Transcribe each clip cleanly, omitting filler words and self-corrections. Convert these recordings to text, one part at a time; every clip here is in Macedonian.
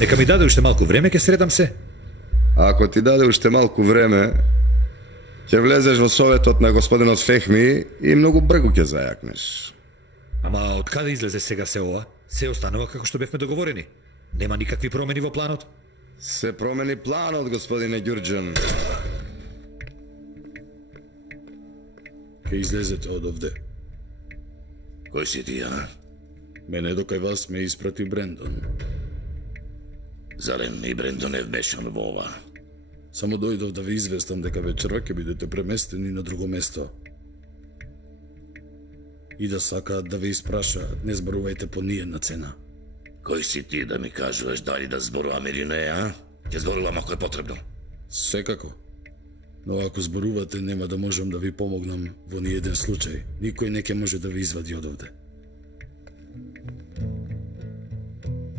Нека ми даде уште малку време, ќе средам се. А ако ти даде уште малку време, ќе влезеш во советот на господинот Фехми и многу бргу ќе зајакнеш. Ама од каде излезе сега се ова? Се останува како што бевме договорени. Нема никакви промени во планот? Се промени планот, господине Ѓурџан. Ке излезете од овде. Кој си ти, а? Мене докај вас ме испрати Брендон. Зарем и Брендон е вмешан во ова? Само дојдов да ви известам дека вечера ќе бидете преместени на друго место. И да сакаат да ве испрашаат, не зборувајте по ниједна цена. Кој си ти да ми кажуваш дали да зборувам или не, а? Ќе зборувам ако е потребно. Секако. Но ако зборувате, нема да можам да ви помогнам во ниеден случај. Никој не ќе може да ви извади од овде.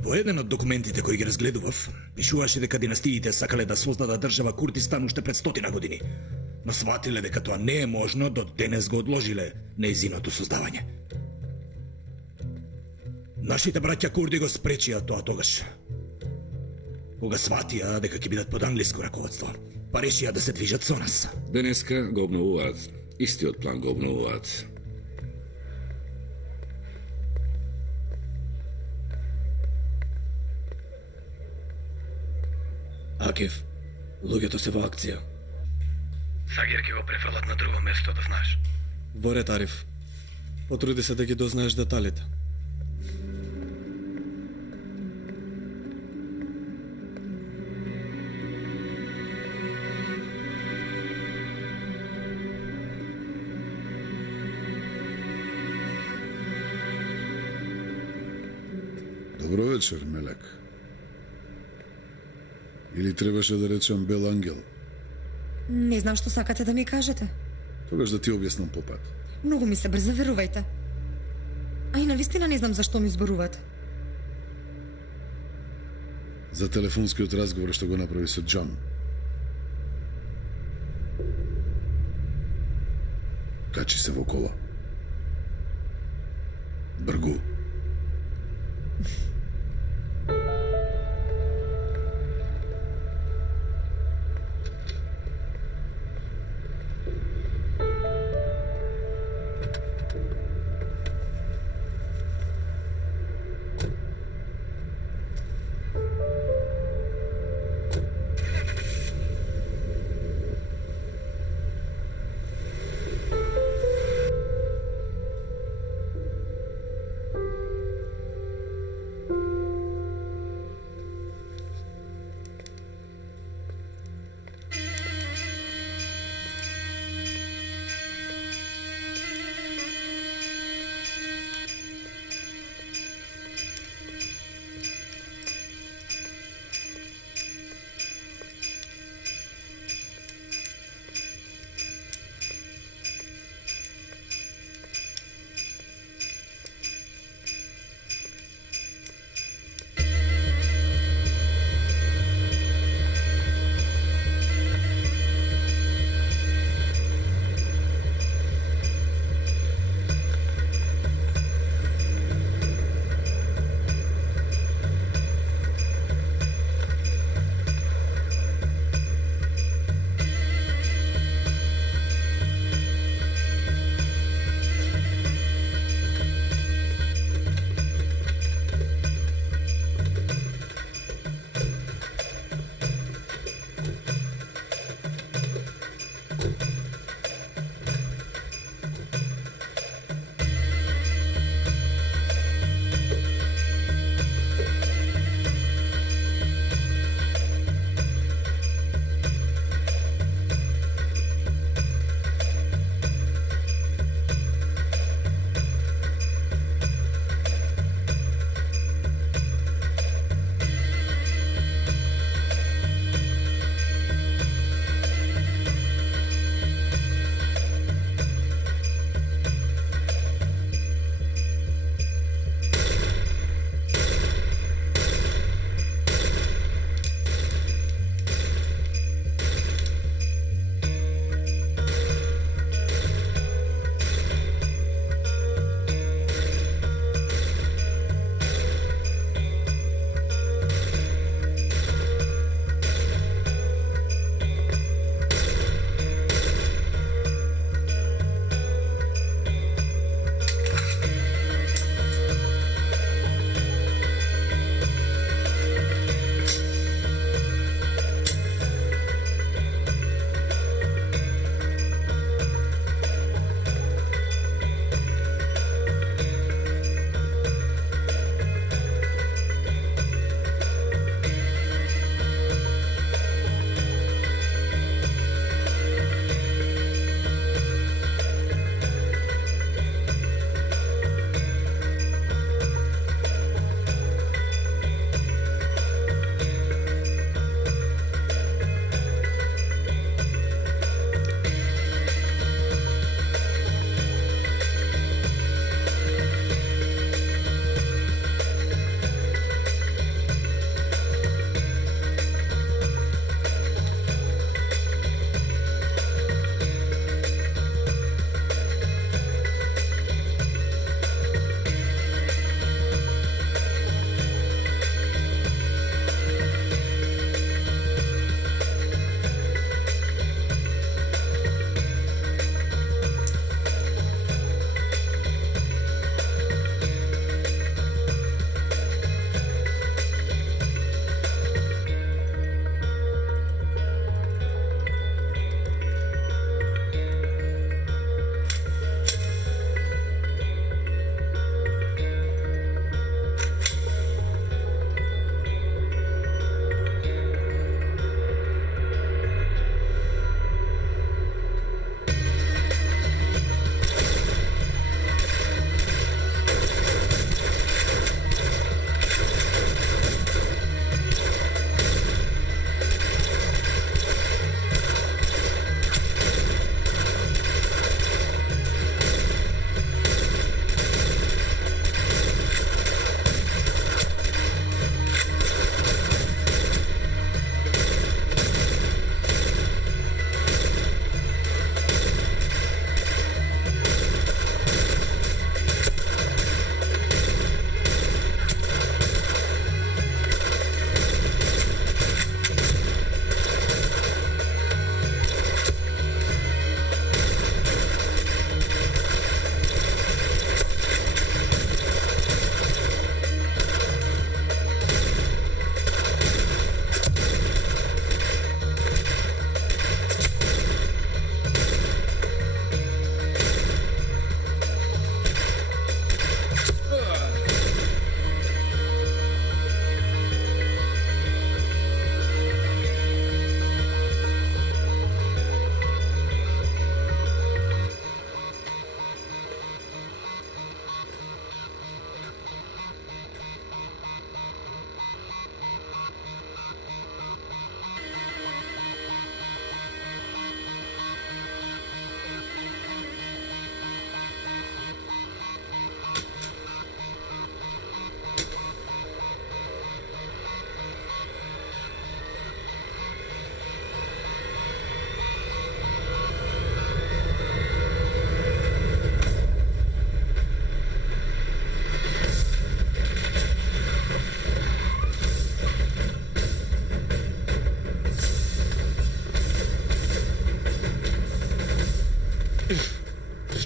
Во еден од документите кои ги разгледував, пишуваше дека династиите сакале да создадат држава Курдистан уште пред 100 години, но сватиле дека тоа не е можно, до денес го одложиле нејзиното создавање. Нашите браќа Курди го спречија тоа тогаш. Кога сватија дека ќе бидат под англиско раководство, па решија да се движат со нас. Денеска го обновуваат. Истиот план го обновуваат. Акиф, луѓето се во акција. Сагир ќе го префрлат на друго место, да знаеш. Во ред, Ариф. Потруди се да ги дознаеш деталите. Добро вечер, Мелек. Или требаше да речем Бел Ангел? Не знам што сакате да ми кажете. Тогаш да ти објаснам по пат. Многу ми се брза, верувајте. А и навистина не знам зашто ми зборувате. За телефонскиот разговор што го направи со Џон. Качи се во кола. Бргу.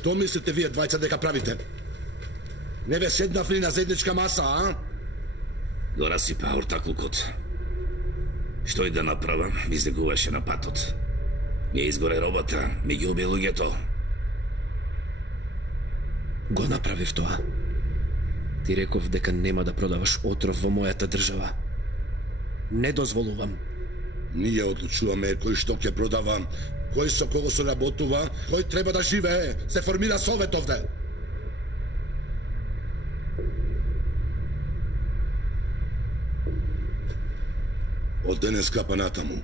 Што мислите вие двајца дека правите? Не ве седнавли на заедничка маса, а? Го расипа ортаклукот. Што и да направам, ми излегуваше на патот. Ми изгоре робата, ми ги уби луѓето. Го направив тоа. Ти реков дека нема да продаваш отров во мојата држава. Не дозволувам. Ние одлучуваме кој што ќе продава, кој со кого се работува, кој треба да живее. Се формира совет овде. Од денеска па натаму.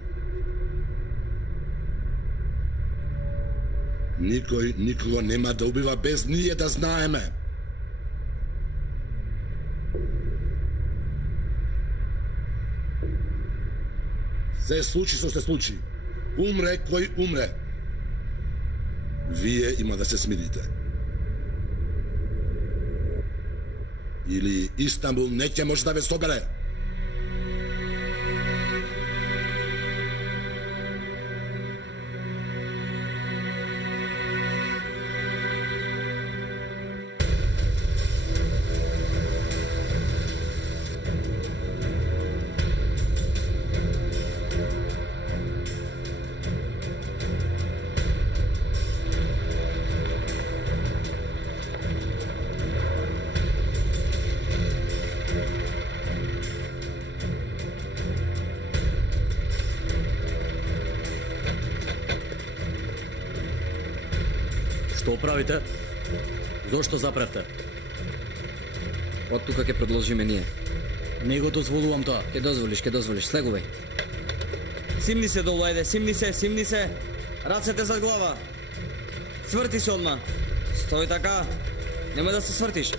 Никој никого нема да убива без ние да знаеме. Се случи што се случи. Умре кој умре. Вие има да се смирите. Или Истанбул не ќе може да ве собере. Што правите? Зошто запревте? Од тука ќе продолжиме ние. Не го дозволувам тоа. Ќе дозволиш, слегувај. Симни се долу, ајде, симни се. Рацете зад глава. Сврти се одма. Стои така. Нема да се свртиш.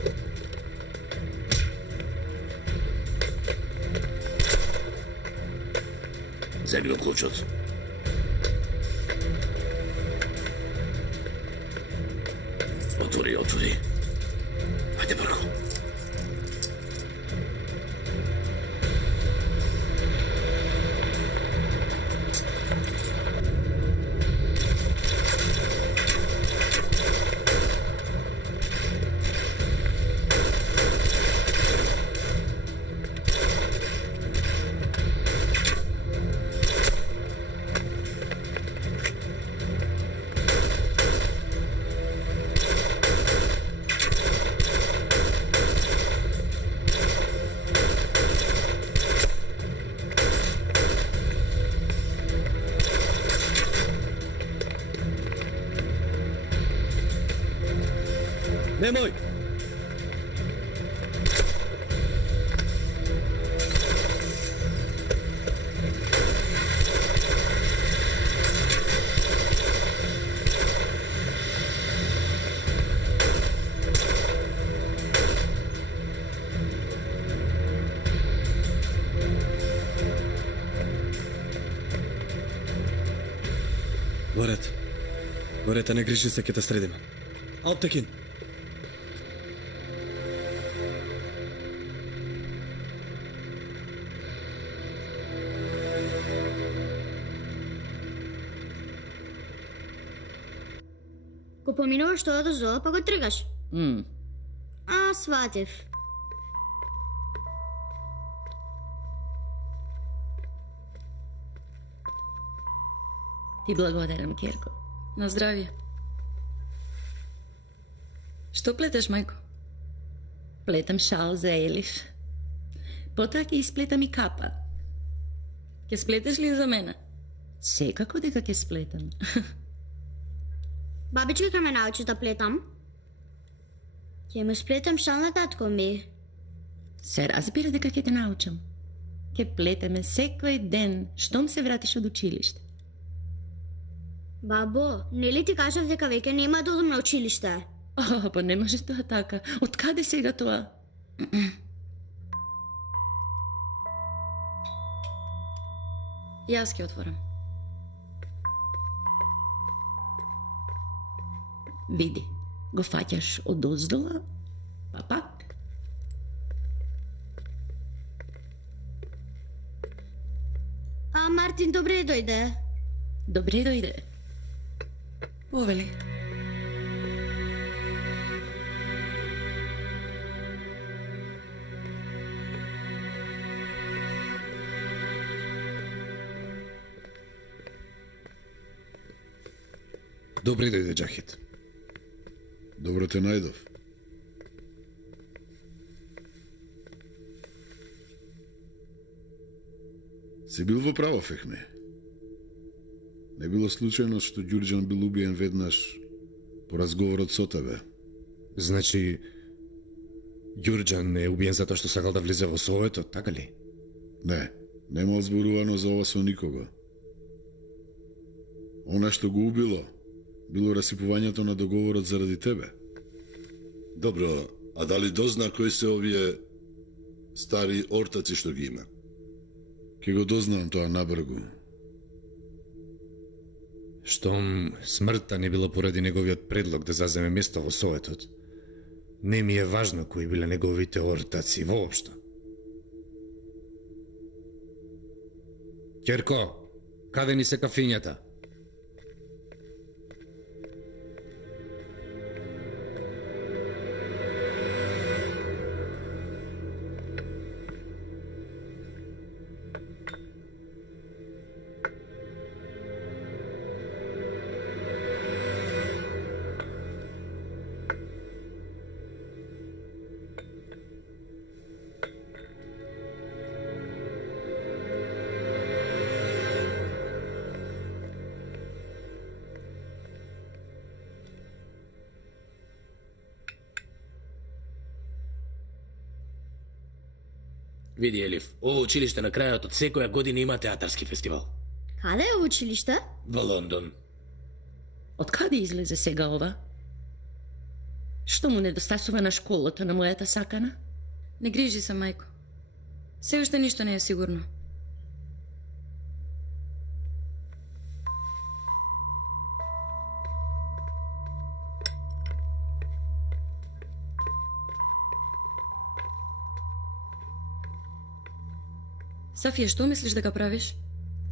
Земи го клучот. Отвори. Ајде брко. Немој! Горете, не грижи се, ќе те средиме. Аптекин. Го поминуваш тоа до зоа, па го тргаш. Сватив. Ти благодарам, Керко. На здравје. Што плетеш, мајко? Плетам шал за Елиф. Потоа ќе исплетам и капа. Ќе сплетеш ли за мене? Секако дека ќе сплетам. Бабичка ќе ме научи да плетам. Ќе му сплетам шал на татко ми. Се разбира дека ќе те научам. Ќе плетеме секој ден, штом се вратиш од училиште. Бабо, нели ти кажав дека веќе нема да одам на училиште? Па не може тоа така. Од каде сега тоа? Јас ќе отворам. Види, го фаќаш од оздола, па пак. Мартин, добре дојде. Добре дојде. Повели. Добри дојде, Джахид. Добро те најдов. Си бил во право, Фехме. Не било случајно што Ѓурџан бил убиен веднаш по разговорот со тебе. Значи, Ѓурџан не е убиен затоа што сакал да влезе во Советот, така ли? Не, немал зборувано за ова со никого. Она што го убило, било расипувањето на договорот заради тебе. Добро, а дали дозна кои се овие стари ортаци што ги има? Ке го дознам тоа набргу. Штом смртта не била поради неговиот предлог да заземе место во Советот, не ми е важно кои биле неговите ортаци воопшто. Ќерко, каде ни се кафињата? Види, Елиф, ово училиште на крајот од секоја година има театарски фестивал. Каде е училиште? Во Лондон. Од каде излезе сега ова? Што му недостасува на школото на мојата сакана? Не грижи се, мајко. Се уште ништо не е сигурно. Сафија, што мислиш дека правиш?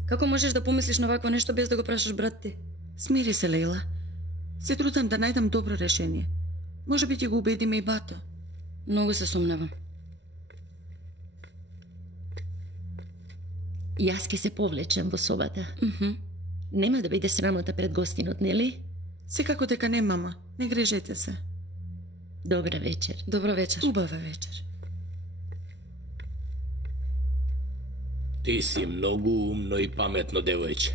Како можеш да помислиш на вакво нешто без да го прашаш брат ти? Смири се, Лейла. Се трудам да најдам добро решение. Може би ќе го убедиме и бато. Многу се сомневам. Јас ке се повлечем во собата. Нема да биде срамота пред гостинот, нели? Секако дека не, мама. Не грижете се. Добра вечер. Добра вечер. Убава вечер. Ти си многу умно и паметно девојче.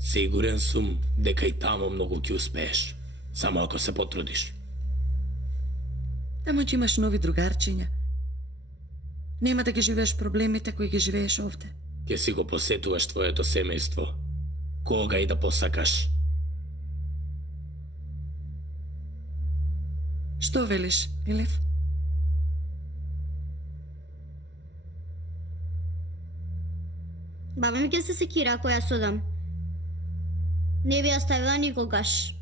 Сигурен сум дека и тамо многу ќе успееш, само ако се потрудиш. Тамо ќе имаш нови другарчиња. Нема да ги живееш проблемите кои ги живееш овде. Ќе си го посетуваш твоето семејство, кога и да посакаш. Што велиш, Елиф? Баба ми ќе се секира ако јас одам. Не би ја ставила никогаш.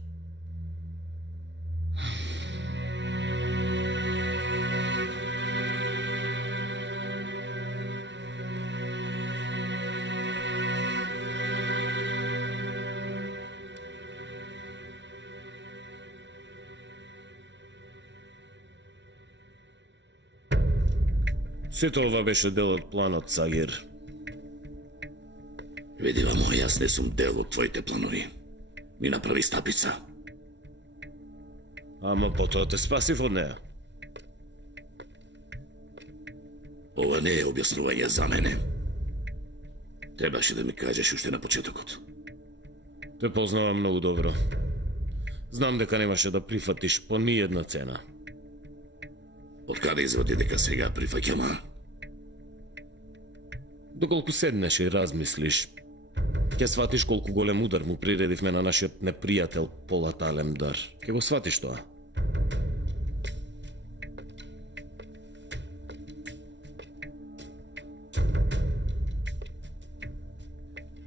Сето ова беше дел од планот, Сагир. Види, вамо, јас не сум дел од твоите планови. Ми направи стапица. Ама потоа те спасив од неа. Ова не е објаснување за мене. Требаше да ми кажеш уште на почетокот. Те познавам многу добро. Знам дека немаше да прифатиш по ниједна цена. Од каде извади дека сега прифаќама? Доколку седнеш и размислиш, ќе сватиш колку голем удар му приредивме на нашиот непријател Полат Алемдар. Ќе го сватиш тоа.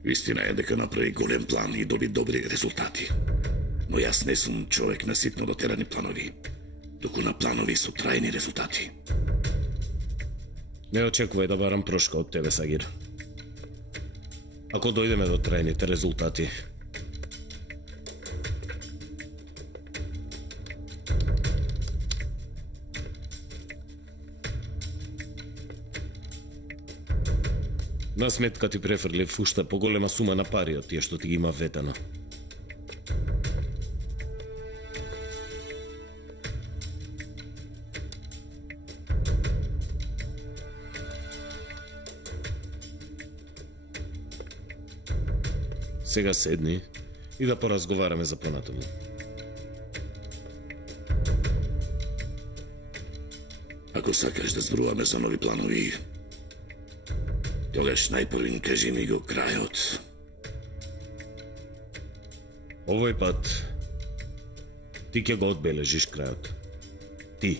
Истина е дека направи голем план и доби добри резултати. Но јас не сум човек на ситно дотерани планови, туку на планови со трајни резултати. Не очекувај да барам прошка од тебе, Сагир. Ако дојдеме до трајните резултати, на сметка ти префрлив уште поголема сума на пари од тие што ти ги има ветено. Сега седни и да поразговараме за понатаму. Ако сакаш да зборуваме за нови планови, тогаш најпрвин кажи ми го крајот. Овој пат ти ќе го одбележиш крајот. Ти.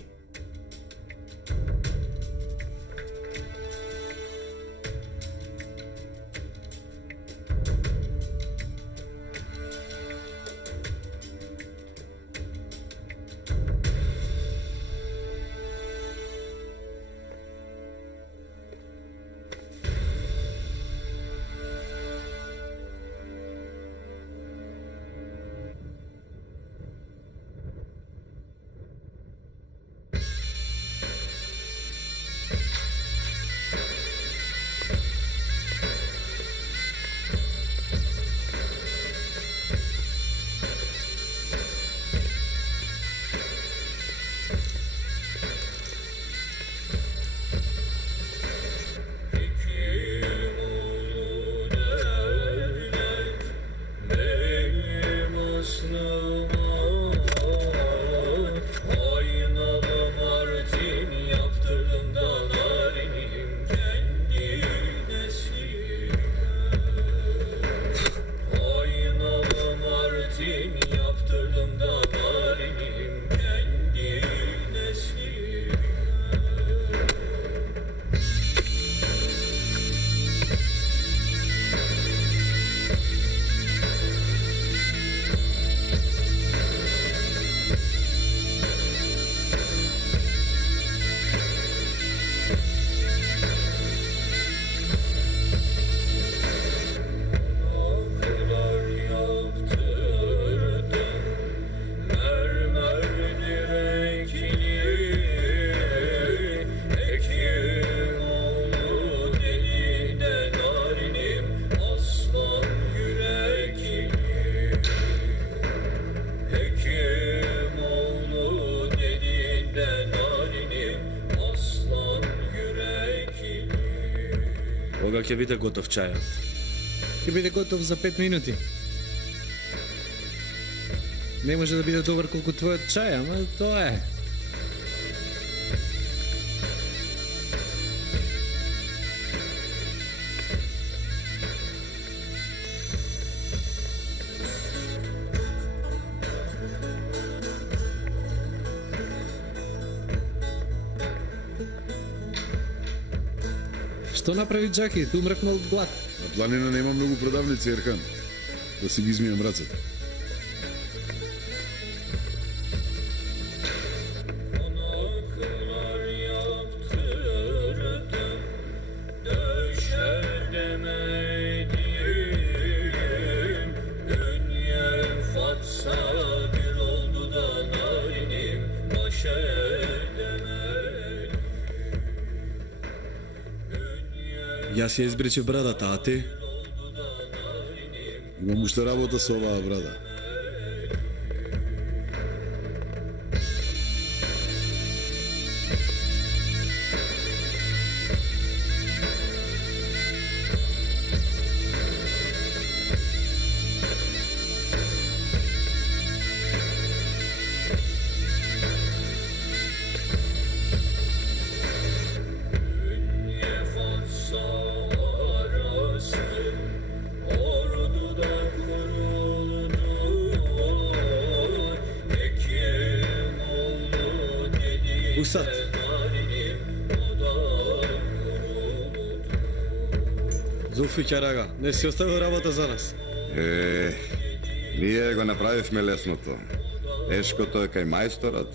Кога ќе биде готов чајот? Ќе биде готов за 5 минути. Не може да биде добар колку твојот чај, ама тоа е. Што направи Джаки? Ту умревме од глад. На планина нема многу продавници, Ерхан. Да си ги измијам рацете. Јас ја избречев брадата, а ти? Имам уште работа со оваа брада. Усат. Зулфикар ага, не си оставил работа за нас. Ние го направивме лесното. Тешкото е кај мајсторот.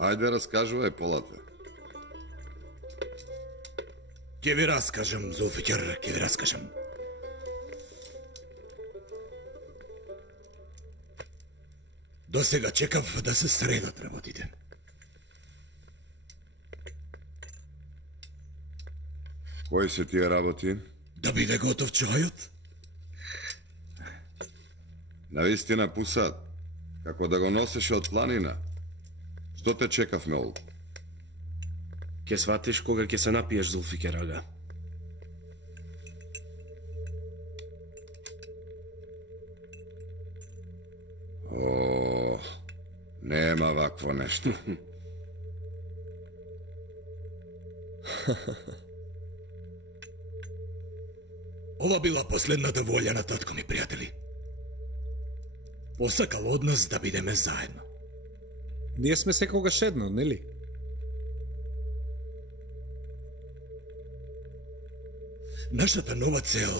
ајде раскажувај Полате. Ќе ви раскажам, Зулфикер, ќе ви раскажам. До сега чекав да се средат работите. Кои се тие работи? Да биде готов чајот? Навистина пусат, како да го носеше од планина. Што те чекавме ол? Ке сватиш кога ќе се напиеш, Зулфикер ага. О, нема вакво нешто. Ова била последната волја на татко ми, пријатели. Посакал од нас да бидеме заедно. Ние сме секогаш едно, нели? Нашата нова цел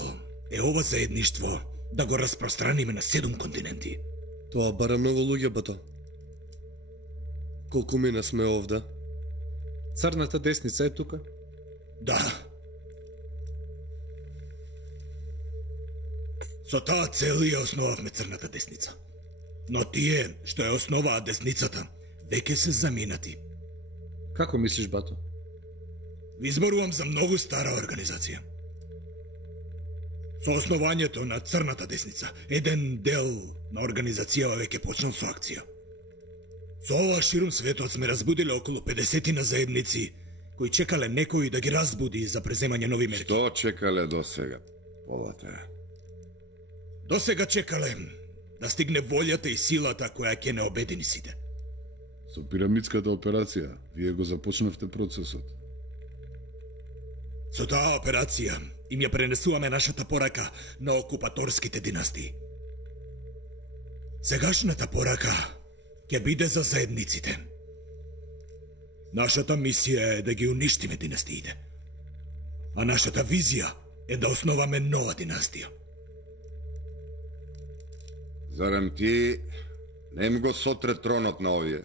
е ова заедништво да го распространиме на 7 континенти. Тоа бара многу луѓе, бато. Колку мина сме овда? Црната десница е тука? Да. Со таа цел ја основавме црната десница. Но тие што ја основаа десницата, веќе се заминати. Како мислиш, бато? Ви зборувам за многу стара организација. Со основањето на црната десница, еден дел на организацијава веќе почнал со акција. Со ова ширум светот сме разбудиле околу 50 на заедници кои чекале некој да ги разбуди за преземање нови мерки. Што чекале до сега, Полате? До сега чекале да стигне волјата и силата која ќе не обедини сите. Со пирамидската операција, вие го започнавте процесот. Со таа операција им ја пренесуваме нашата порака на окупаторските династии. Сегашната порака ќе биде за заедниците. Нашата мисија е да ги уништиме династиите. А нашата визија е да основаме нова династија. Зарем ти не им го сотре тронот на овие?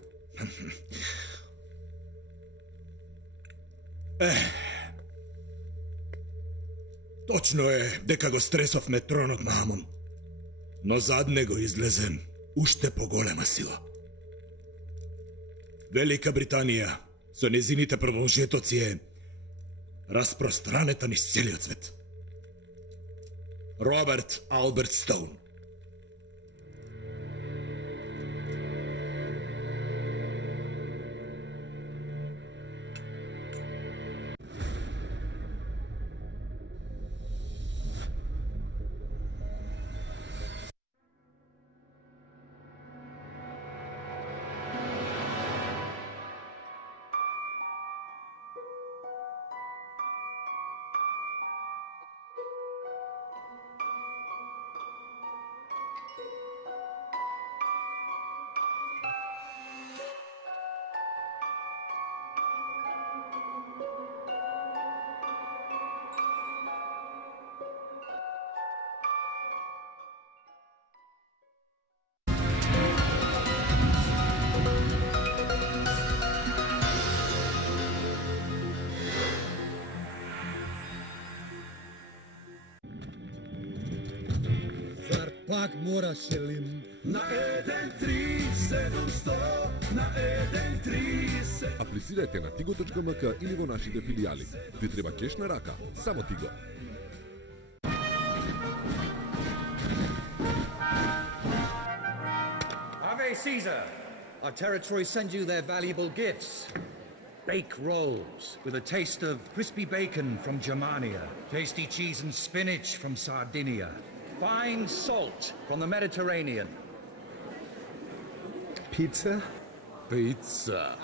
Точно е дека го стресовме тронот на Амон, но зад него излезе уште поголема сила. Велика Британија со незините продолжетоци е распространета низ целиот свет. Роберт Алберт Стоун. Пак мораше ли на 13700 на 137. Аплицирајте на tigo.mk или во нашите филијали. Ви треба кеш на рака, само Tigo. Ave Caesar! Our territory send you their valuable gifts. Bake rolls with a taste of crispy bacon from Germania, tasty cheese and spinach from Sardinia, fine salt from the Mediterranean. Pizza? Pizza.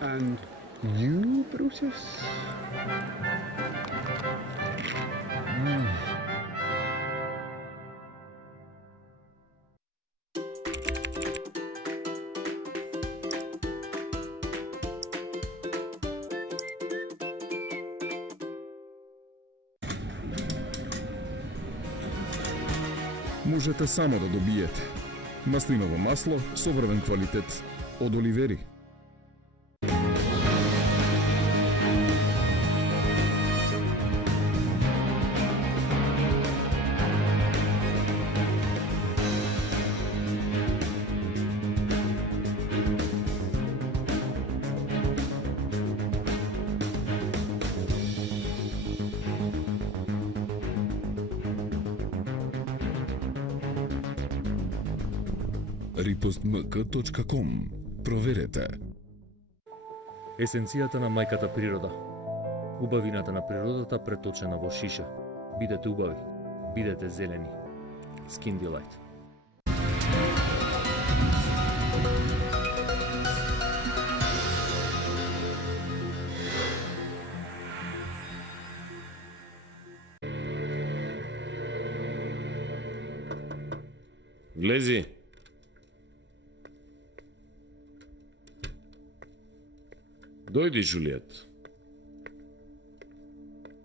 And you, Brutus? можете само да добиете. Маслиново масло со врвен квалитет од Оливери. ripostmk.com. Проверете. Есенцијата на мајката природа. Убавината на природата преточена во шиша. Бидете убави. Бидете зелени. Skin Delight. Влези. Дојди, Жулиет.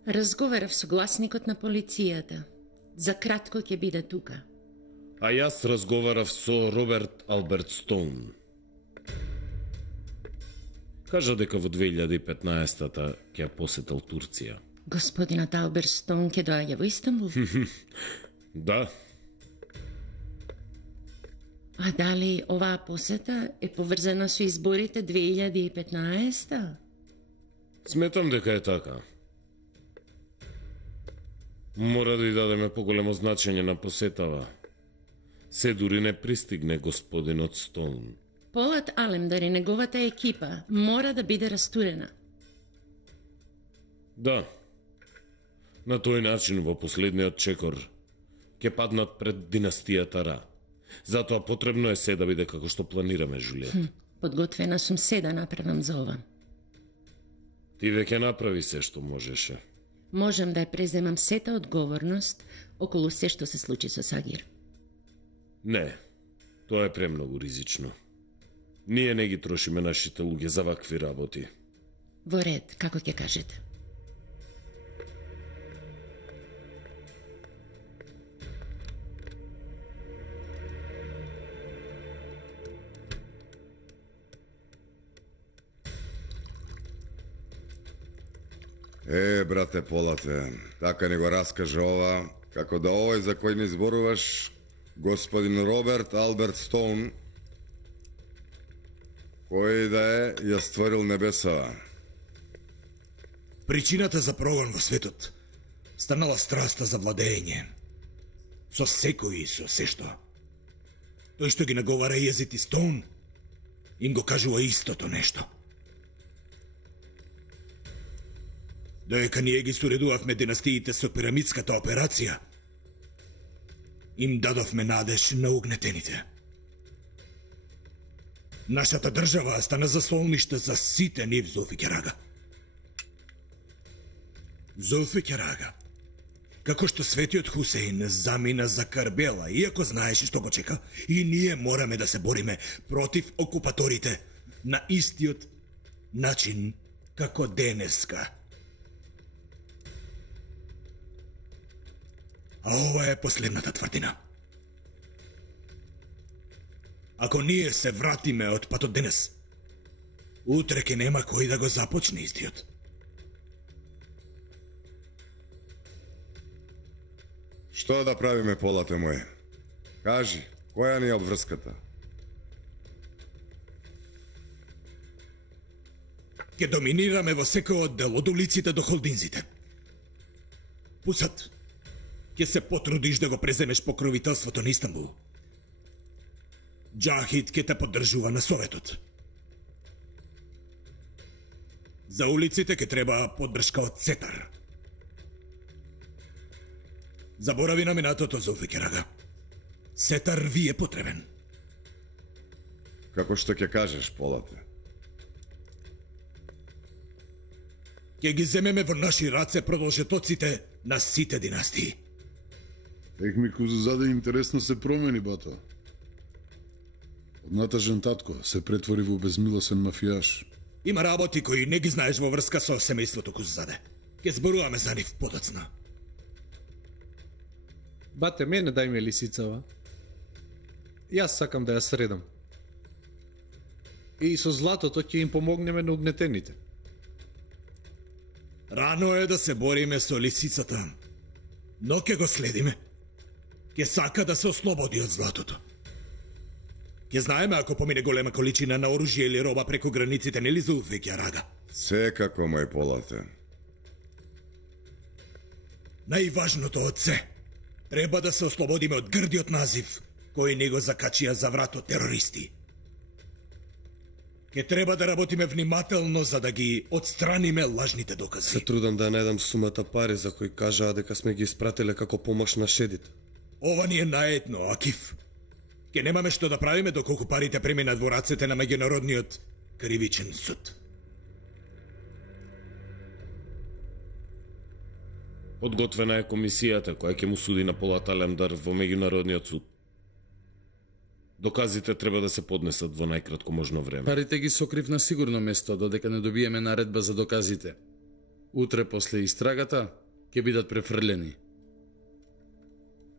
Разговарав со гласникот на полицијата. За кратко ќе биде тука. А јас разговарав со Роберт Алберт Стоун. Кажа дека во 2015-та ќе посетил Турција. Господинот Алберт Стоун ќе доаѓа во Истанбул? Да. А дали оваа посета е поврзана со изборите 2015? Сметам дека е така. Мора да ја дадеме поголемо значење на посетава. Се дури не пристигне господинот Стоун. Полат Алемдар и неговата екипа мора да биде растурена. Да. На тој начин во последниот чекор ќе паднат пред династијата Ра. Затоа потребно е се да биде како што планираме, Жулиет. Подготвена сум се да направам за ова. Ти веќе направи се што можеше. Можам да ја преземам сета одговорност околу се што се случи со Сагир. Не, тоа е премногу ризично. Ние не ги трошиме нашите луѓе за вакви работи. Во ред, како ќе кажете. Брате Полате, така ни го раскаже ова, како да овој за кој не зборуваш, господин Роберт Алберт Стоун, кој да е, ја стварил небесава. Причината за прогон во светот станала страста за владење. Со секој и со се што. Тој што ги наговара Језит и Стоун, им го кажува истото нешто. Додека ние ги суредувавме династиите со пирамидската операција, им дадовме надеж на угнетените. Нашата држава стана заслониште за сите нив Зулфикер-ага. Зулфикер-ага, како што светиот Хусеин замина за Карбела, иако знаеше што го чека, и ние мораме да се бориме против окупаторите на истиот начин како денеска. А ова е последната тврдина. Ако ние се вратиме од патот денес, утре ке нема кој да го започне истиот. Што да правиме, Полате моје? Кажи, која ни е обврската? Ке доминираме во секој оддел од улиците до холдинзите. Пусат, ке се потрудиш да го преземеш покровителството на Истанбул. Џахид ке те поддржува на Советот. За улиците ке треба поддршка од Цетар. Заборави на минатото, Зулфикер-ага. Сетар ви е потребен. Како што ќе кажеш, Полате. Ке ги земеме во наши раце продолжетоците на сите династии. Техмику заде интересно се промени, бато. Однатажен татко се претвори во безмилосен мафијаш. Има работи кои не ги знаеш во врска со семејството Куззаде. Ке зборуваме за нив подоцна. Бате, мене дај ми лисицава. Јас сакам да ја средам. И со златото ќе им помогнеме на угнетените. Рано е да се бориме со лисицата, но ќе го следиме. Ќе сака да се ослободи од златото. Ќе знаеме ако помине голема количина на оружје или роба преку границите, нели за увеќе рага? Секако, мој полате. Најважното од се, треба да се ослободиме од грдиот назив, кој ни го закачија за врато терористи. Ке треба да работиме внимателно за да ги отстраниме лажните докази. Се трудам да најдам сумата пари за кои кажаа дека сме ги испратиле како помош на шедите. Ова ни е наетно, Акиф. Ке немаме што да правиме доколку парите преминат во рацете на меѓународниот кривичен суд. Подготвена е комисијата која ќе му суди на Полат Алемдар во меѓународниот суд. Доказите треба да се поднесат во најкратко можно време. Парите ги сокрив на сигурно место додека не добиеме наредба за доказите. Утре после истрагата ќе бидат префрлени.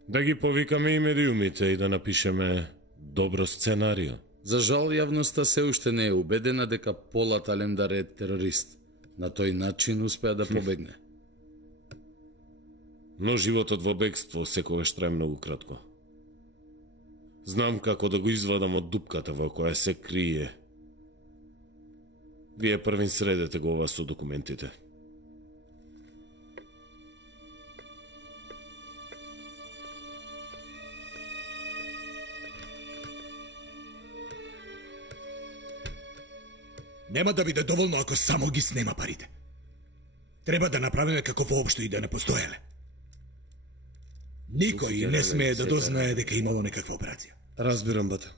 Да ги повикаме и медиумите и да напишеме добро сценарио. За жал, јавноста се уште не е убедена дека Полат Алемдар е терорист. На тој начин успеа да побегне. Но животот во бегство секогаш трае многу кратко. Знам како да го извадам од дупката во која се крие. Вие првин средете го ова со документите. Нема да биде доволно ако само ги снема парите. Треба да направиме како воопшто и да не постоеле. Никој не смее да дознае дека имало некаква операција. Разбирам, бата.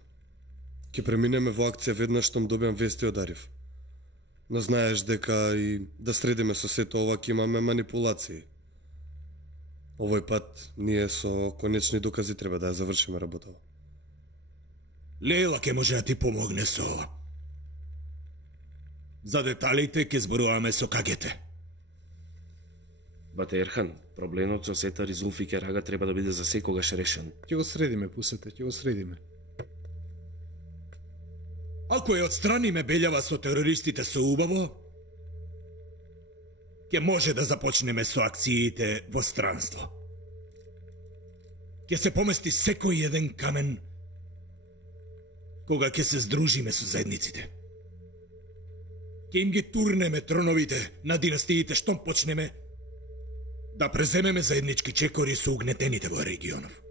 Ќе преминеме во акција веднаш штом добиам вести од Ариф. Но знаеш дека и да средиме со сето ова ќе имаме манипулации. Овој пат ние со конечни докази треба да ја завршиме работава. Лейла ќе може да ти помогне со ова. За деталите ќе зборуваме со КГТ. Бате Ерхан, проблемот со Сетар и Зулфикер Ага треба да биде за секогаш решен. Ќе го средиме, пусете, ќе го средиме. Ако ја отстраниме Белјава со терористите со убаво, ќе може да започнеме со акциите во странство. Ќе се помести секој еден камен кога ќе се здружиме со заедниците. Ќе им ги турнеме троновите на династиите штом почнеме да преземеме заеднички чекори со угнетените во регионов.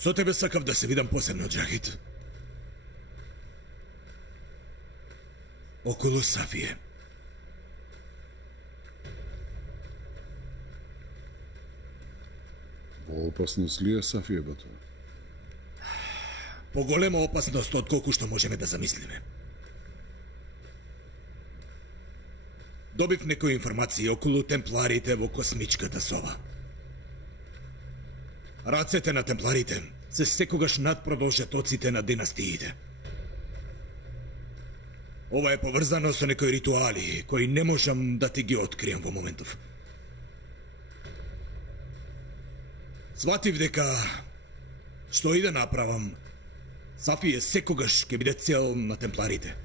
Со тебе сакав да се видам посебно, Джахид. Околу Сафије. Во опасност ли е Сафије, бато? Поголема опасност од колку што можеме да замислиме. Добив некои информации околу темпларите во космичката сова. Рацете на темпларите се секогаш надпродолжетоците на династиите. Ова е поврзано со некои ритуали кои не можам да ти ги откриам во моментов. Сватив дека што и да направам, Сафије секогаш ќе биде цел на темпларите.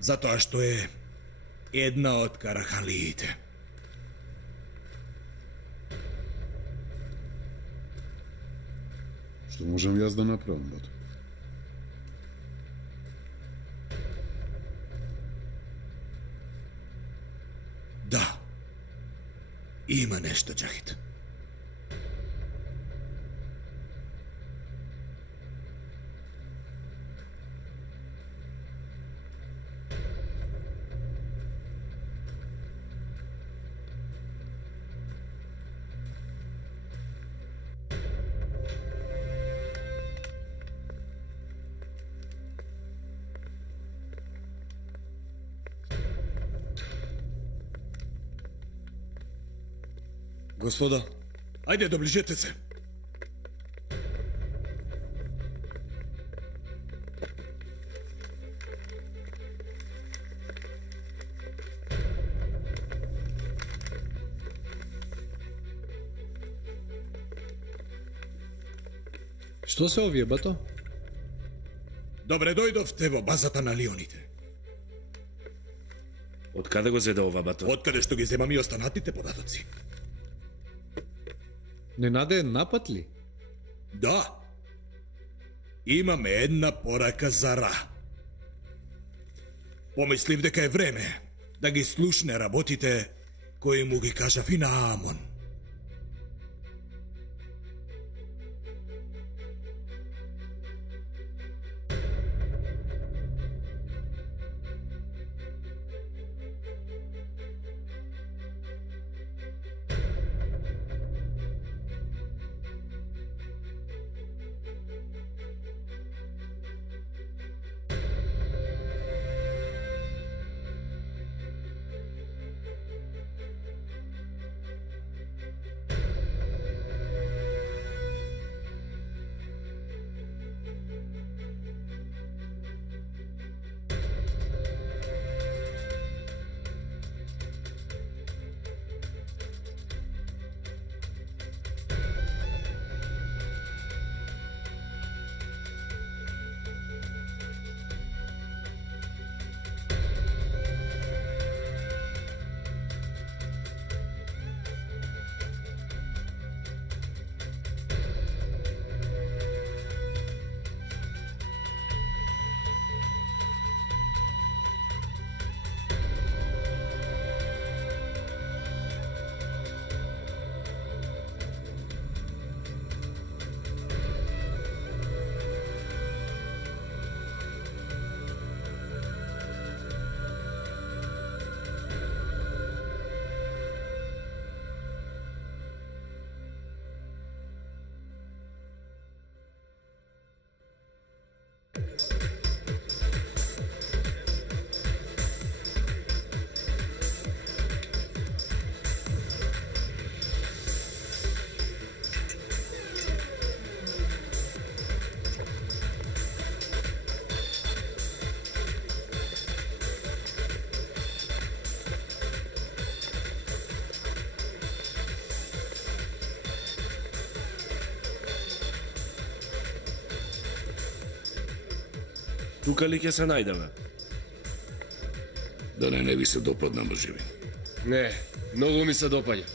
Затоа што е една од караханлиите. Што можам јас да направам, бато? Да. Има нешто, Джахид. Господа, ајде, доближете се. Што се овие, бато? Добре дојдовте во базата на лионите. Од каде го зеде ова, бато? Од каде што ги земам и останатите податоци. Ненаде напад ли? Да. Имаме една порака за Ра. Помислив дека е време да ги слушне работите кои му ги кажав и на Амон. Тука ли ќе се најдеме? Да не ви се допадна мржеви. Не, многу ми се допаѓа.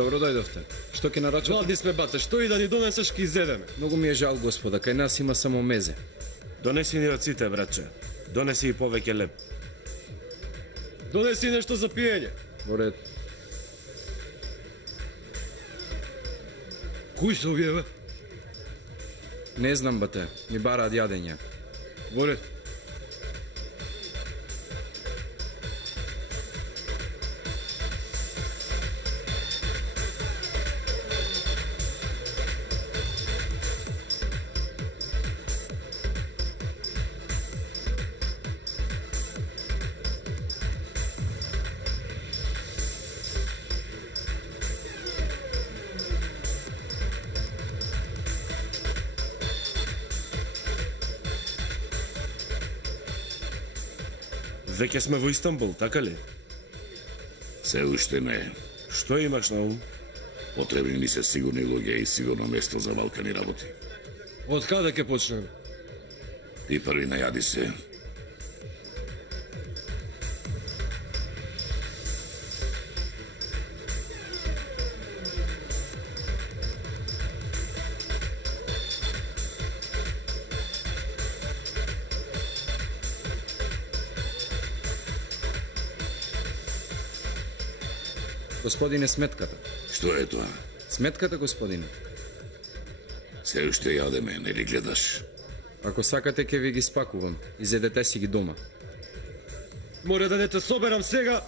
Добро дојдовте. Што ќе нарачате? Гладни сме, бате, што и да ни донесеш ки изедеме. Многу ми е жал, господа, кај нас има само мезе. Донеси ни раците, братче. Донеси и повеќе леп. Донеси нешто за пиење. Во ред. Кои се овие, бе? Не знам, бате, ми бараат јадење. Во ред. Веќе сме во Истанбул, така ли? Се уште не. Што имаш на ум? Потребни ми се сигурни луѓе и сигурно место за валкани работи. Од каде ќе почнеме? Ти први најади се. Господине, сметката. Што е тоа? Сметката, господине. Се уште јадеме, не ли гледаш? Ако сакате, ќе ви ги спакувам. Изедете си ги дома. Море да не те соберам сега.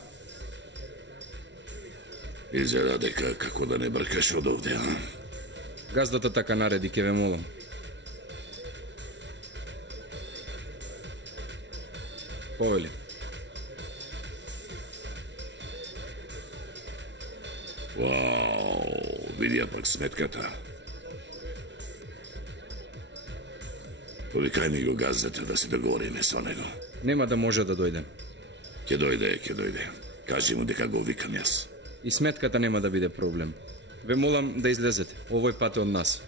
Изгледа дека како да не бркаш од овде, а? Газдата така нареди, ке ве молам. Повели. Вау, видија пак сметката. Повикај ми го газдата да се договориме со него. Нема да може да дојде. Ќе дојде. Кажи му дека го викам јас. И сметката нема да биде проблем. Ве молам да излезете. Овој пат е од нас.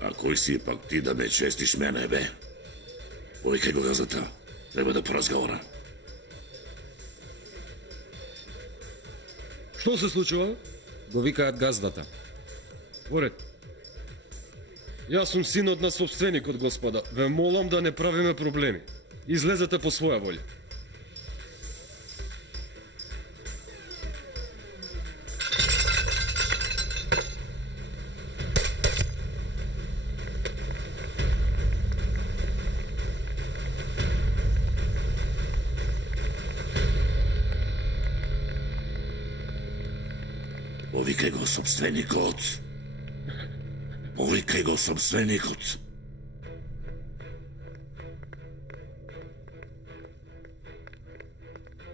А кој си пак ти да ме честиш мене, бе? Повикај го газдата. Треба да поразговара. Што се случува? Го викаат газдата. Во ред. Јас сум синот на собственикот, господа. Ве молам да не правиме проблеми. Излезете по своја волја. Повикај го собственикот. Повикај го собственикот.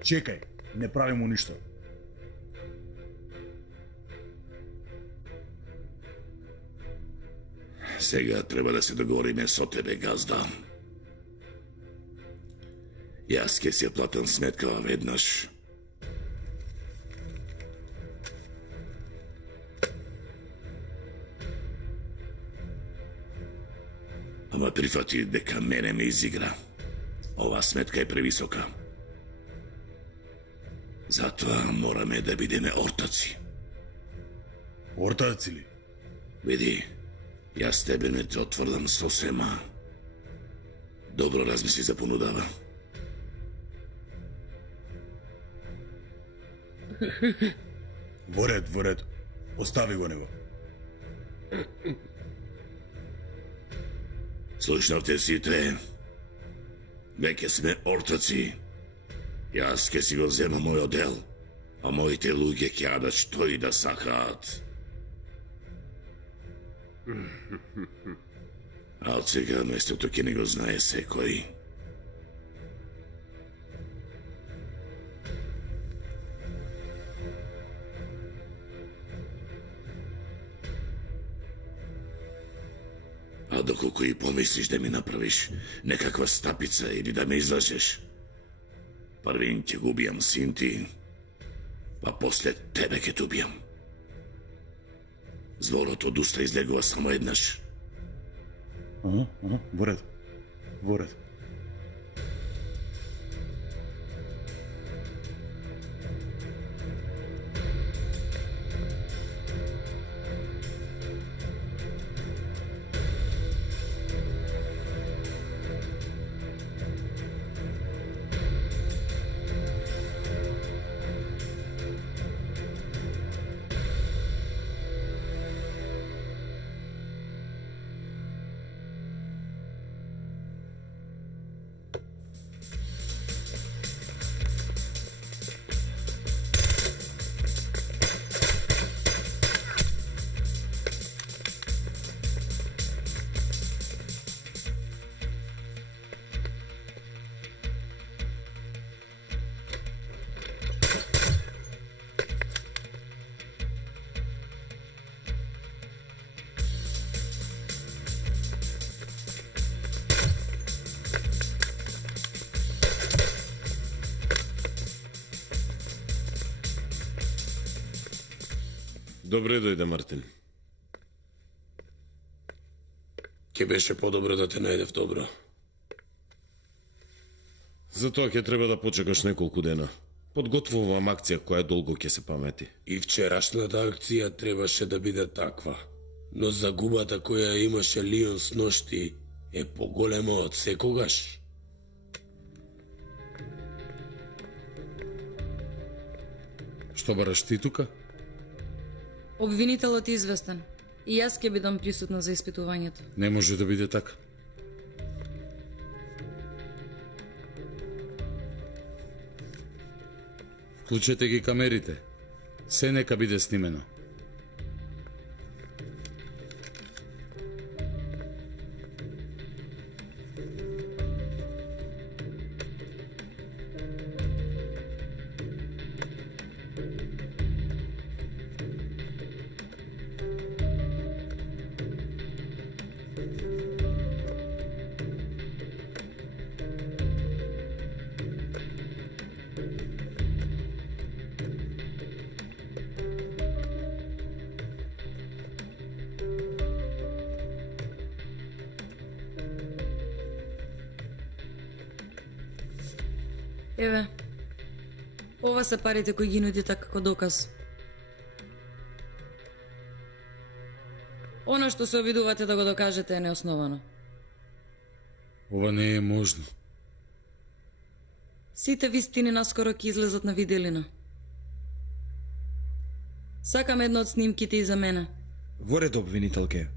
Чекај, не прави му ништо. Сега треба да се договориме со тебе, газда. Јас ќе си ја платам сметкава веднаш. Ама прифати дека мене ме изигра. Ова сметка е превисока. Затоа мораме да бидеме ортаци. Ортаци ли? Види, јас тебе не те отврдам сосема. Добро размисли за понудава. Во ред. Остави го него. Слушнавте сите. Веќе сме ортаци. Јас ке си го зема мојот дел, а моите луѓе ќе јадат што и да сакаат. А од сега местото ќе не го знае секој. А доколку и помислиш да ми направиш некаква стапица или да ме излажеш, првин ќе го убијам син ти, па после тебе ќе те убијам. Зворот од уста излегува само еднаш. Во ред. Добре дојде, Мартин. Ке беше подобро да те најдев добро. Затоа ќе треба да почекаш неколку дена. Подготвувам акција која долго ќе се памети. И вчерашната акција требаше да биде таква. Но загубата која имаше Лион с ношти е поголема од секогаш. Што бараш ти тука? Обвинителот е известен. И јас ќе бидам присутна за испитувањето. Не може да биде така. Вклучете ги камерите. Се нека биде снимено. Еве, ова се парите кои ги нудите како доказ. Она што се обидувате да го докажете е неосновано. Ова не е можно. Сите вистини наскоро ќе излезат на виделина. Сакам едно од снимките и за мене. Во ред, обвинителке.